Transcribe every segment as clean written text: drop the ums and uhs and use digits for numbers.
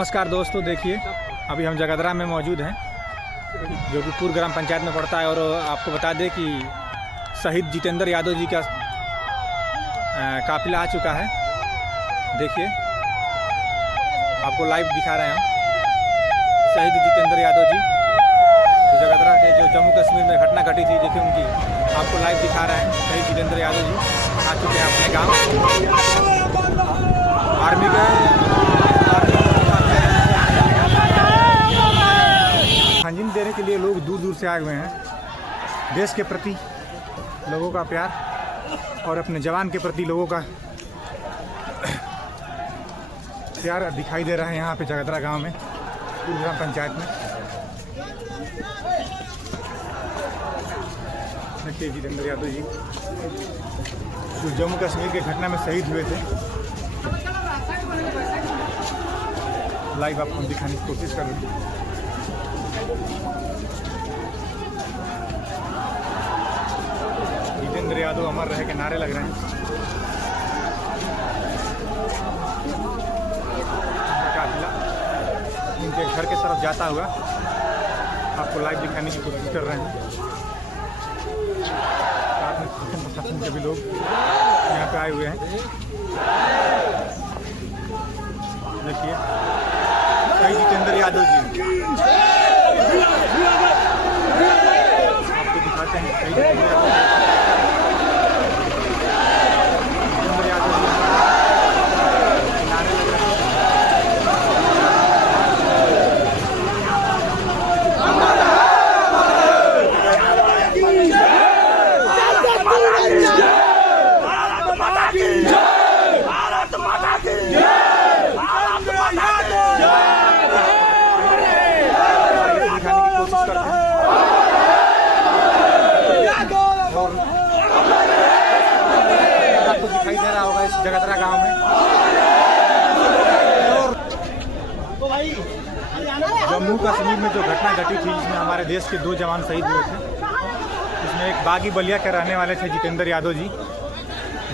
नमस्कार दोस्तों, देखिए अभी हम जगदरा में मौजूद हैं जो कि पूर्व ग्राम पंचायत में पड़ता है। और आपको बता दें कि शहीद जितेंद्र यादव जी का काफिला आ चुका है। देखिए आपको लाइव दिखा रहे हैं हम शहीद जितेंद्र यादव जी जगदरा के जो जम्मू कश्मीर में घटना घटी थी। देखिए उनकी आपको लाइव दिखा रहे हैं। शहीद जितेंद्र यादव जी आ चुके हैं अपने गाँव। आर्मी का अंजाम देने के लिए लोग दूर दूर से आए हुए हैं। देश के प्रति लोगों का प्यार और अपने जवान के प्रति लोगों का प्यार दिखाई दे रहा है यहाँ पे जगदरा गांव में, पूर्व ग्राम पंचायत में। देखिए जितेंद्र यादव जी जो जम्मू कश्मीर के घटना में शहीद हुए थे, लाइव आपको दिखाने की कोशिश कर रहे हैं। जितेंद्र यादव अमर रहे के नारे लग रहे हैं। काफिला उनके घर के तरफ जाता हुआ आपको लाइव दिखाने की कोशिश कर रहे हैं। साथ में प्रशासन के भी लोग यहाँ पे आए हुए हैं। देखिए शहीद जितेंद्र यादव जी आपको दिखाते हैं। शहीद जितेंद्र यादव दिखाई दे रहा होगा इस जगदरा गांव में। जम्मू कश्मीर में जो घटना घटी थी जिसमें हमारे देश के 2 जवान शहीद हुए थे, उसमें एक बागी बलिया के रहने वाले थे जितेंद्र यादव जी,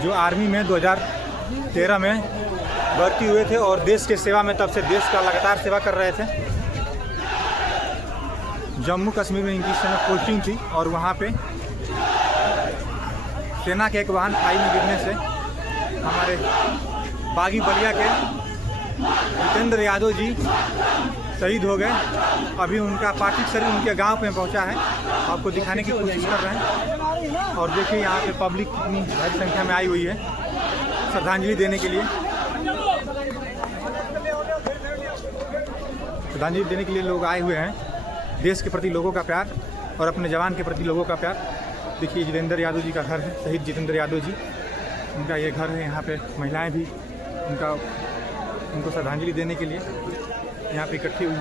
जो आर्मी में 2013 में भर्ती हुए थे और देश के सेवा में तब से देश का लगातार सेवा कर रहे थे। जम्मू कश्मीर में इनकी समय पोस्टिंग थी और वहाँ पे सेना के एक वाहन खाई में गिरने से हमारे बागी बलिया के जितेंद्र यादव जी शहीद हो गए। अभी उनका पार्थिव शरीर उनके गांव पे पहुंचा है, आपको दिखाने की कोशिश कर रहे हैं। और देखिए यहाँ पे पब्लिक कितनी भारी संख्या में आई हुई है श्रद्धांजलि देने के लिए। श्रद्धांजलि देने के लिए लोग आए हुए हैं। देश के प्रति लोगों का प्यार और अपने जवान के प्रति लोगों का प्यार। देखिए जितेंद्र यादव जी का घर है, शहीद जितेंद्र यादव जी उनका ये घर है। यहाँ पे महिलाएं भी उनको श्रद्धांजलि देने के लिए यहाँ पे इकट्ठी हुई।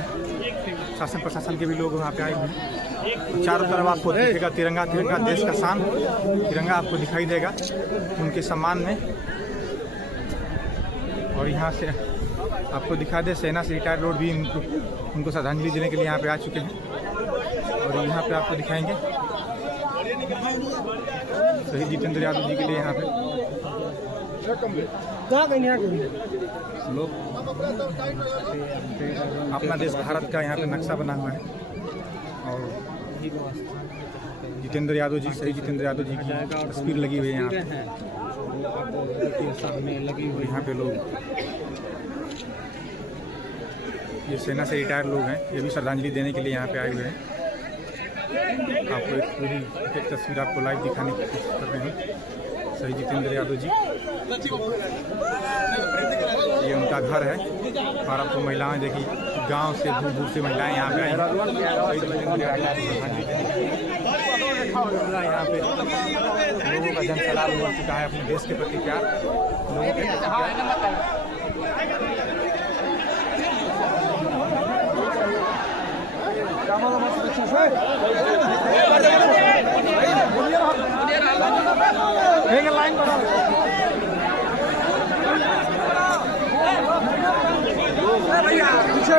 शासन प्रशासन के भी लोग वहाँ पे आए हुए हैं। चारों तरफ आपको दिखेगा तिरंगा, तिरंगा देश का शान तिरंगा आपको दिखाई देगा उनके सम्मान में। और यहाँ से आपको दिखा दे सेना से रिटायर्ड लोग भी उनको श्रद्धांजलि देने के लिए यहाँ पे आ चुके हैं। और यहाँ पे आपको दिखाएंगे शहीद जितेंद्र यादव जी के लिए यहाँ पे लोग अपना देश भारत का यहाँ पे नक्शा बना हुआ है। और जितेंद्र यादव जी, शहीद जितेंद्र यादव जी की तस्वीर लगी हुई है यहाँ पे। यहाँ पे लोग ये सेना से रिटायर्ड लोग हैं, ये भी श्रद्धांजलि देने के लिए यहाँ पे आए हुए हैं। आपको एक पूरी एक तस्वीर आपको लाइव दिखाने की कोशिश कर रहे हैं। शहीद जितेंद्र यादव जी, ये उनका घर है। और आपको महिलाएं देखिए गांव से दूर दूर से महिलाएं यहाँ पे आई। यहाँ पे लोगों का जनसलाब हो चुका है अपने देश के प्रति प्यार, लोगों के प्रति प्यार। लाइन बढ़ा पीछे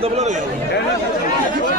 दबला नहीं